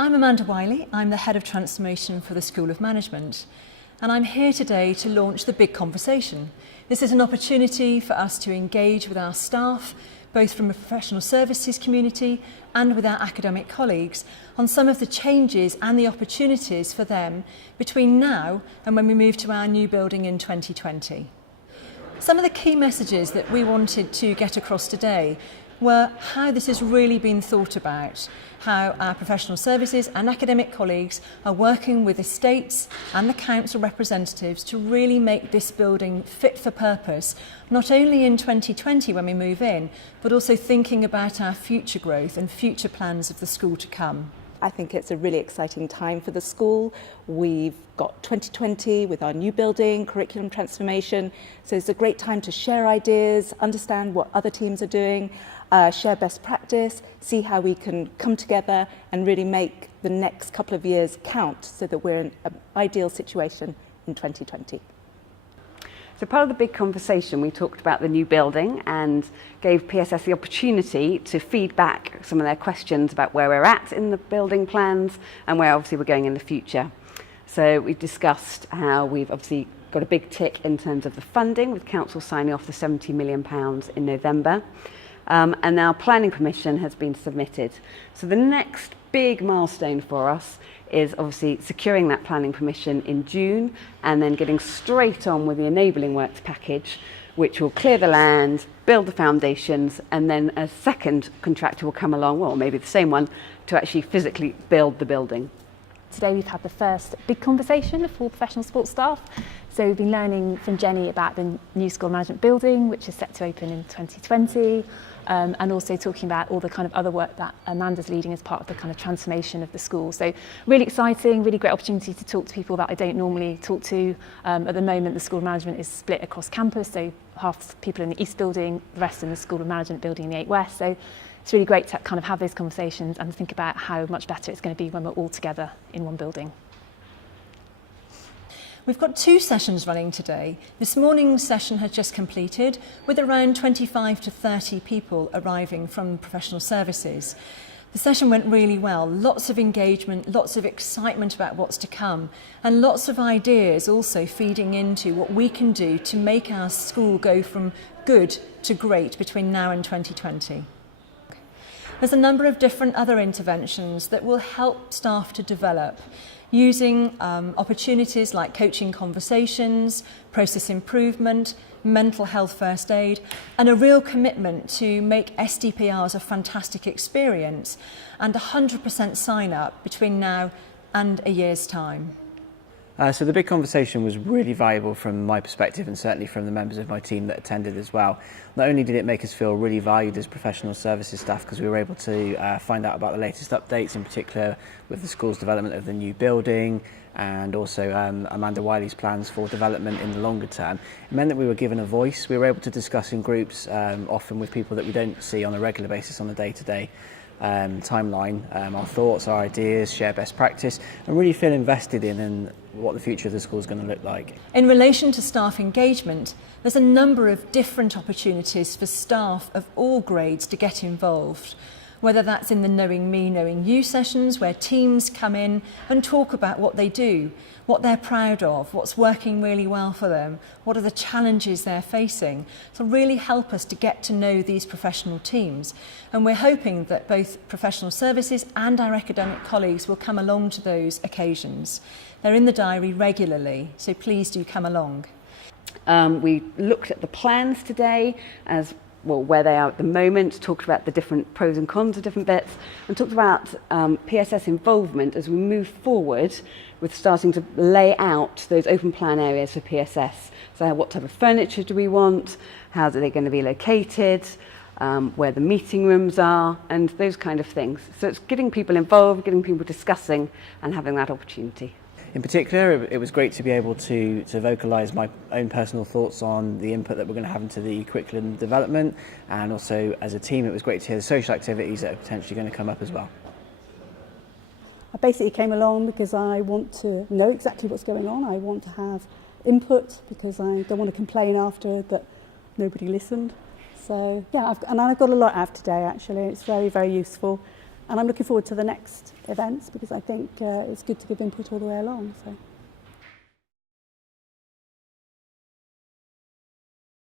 I'm Amanda Wiley, I'm the Head of Transformation for the School of Management, and I'm here today to launch the Big Conversation. This is an opportunity for us to engage with our staff, both from a professional services community and with our academic colleagues, on some of the changes and the opportunities for them between now and when we move to our new building in 2020. Some of the key messages that we wanted to get across today were how this has really been thought about, how our professional services and academic colleagues are working with estates and the council representatives to really make this building fit for purpose, not only in 2020 when we move in, but also thinking about our future growth and future plans of the school to come. I think it's a really exciting time for the school. We've got 2020 with our new building, curriculum transformation. So it's a great time to share ideas, understand what other teams are doing, share best practice, see how we can come together and really make the next couple of years count so that we're in an ideal situation in 2020. So part of the big conversation, we talked about the new building and gave PSS the opportunity to feed back some of their questions about where we're at in the building plans and where obviously we're going in the future. So we discussed how we've obviously got a big tick in terms of the funding, with council signing off the £70 million in November. And now planning permission has been submitted. So the next big milestone for us is obviously securing that planning permission in June and then getting straight on with the enabling works package, which will clear the land, build the foundations, and then a second contractor will come along, well, maybe the same one, to actually physically build the building. Today we've had the first big conversation for professional sports staff. So we've been learning from Jenny about the new school management building, which is set to open in 2020, and also talking about all the kind of other work that Amanda's leading as part of the kind of transformation of the school. So really exciting, really great opportunity to talk to people that I don't normally talk to. At the moment, the school of management is split across campus, so half people in the East building, the rest in the school of management building in the 8 West. So it's really great to kind of have those conversations and think about how much better it's going to be when we're all together in one building. We've got 2 sessions running today. This morning's session has just completed with around 25 to 30 people arriving from professional services. The session went really well, lots of engagement, lots of excitement about what's to come, and lots of ideas also feeding into what we can do to make our school go from good to great between now and 2020. There's a number of different other interventions that will help staff to develop using opportunities like coaching conversations, process improvement, mental health first aid, and a real commitment to make SDPRs a fantastic experience and 100% sign up between now and a year's time. So the big conversation was really valuable from my perspective and certainly from the members of my team that attended as well. Not only did it make us feel really valued as professional services staff because we were able to find out about the latest updates, in particular with the school's development of the new building and also Amanda Wiley's plans for development in the longer term. It meant that we were given a voice. We were able to discuss in groups, often with people that we don't see on a regular basis on a day-to-day timeline, our thoughts, our ideas, share best practice, and really feel invested in what the future of the school is going to look like. In relation to staff engagement, there's a number of different opportunities for staff of all grades to get involved, whether that's in the Knowing Me, Knowing You sessions where teams come in and talk about what they do, what they're proud of, what's working really well for them, what are the challenges they're facing, to really help us to get to know these professional teams. And we're hoping that both professional services and our academic colleagues will come along to those occasions. They're in the diary regularly, so please do come along. We looked at the plans today as well, where they are at the moment, talked about the different pros and cons of different bits, and talked about PSS involvement as we move forward with starting to lay out those open plan areas for PSS. So what type of furniture do we want, how are they going to be located, where the meeting rooms are, and those kind of things. So it's getting people involved, getting people discussing and having that opportunity. In particular, it was great to be able to vocalise my own personal thoughts on the input that we're going to have into the curriculum development, and also as a team it was great to hear the social activities that are potentially going to come up as well. I basically came along because I want to know exactly what's going on. I want to have input because I don't want to complain after that nobody listened. So yeah, I've got a lot out of today actually. It's very, very useful. And I'm looking forward to the next events because I think it's good to give input all the way along. So.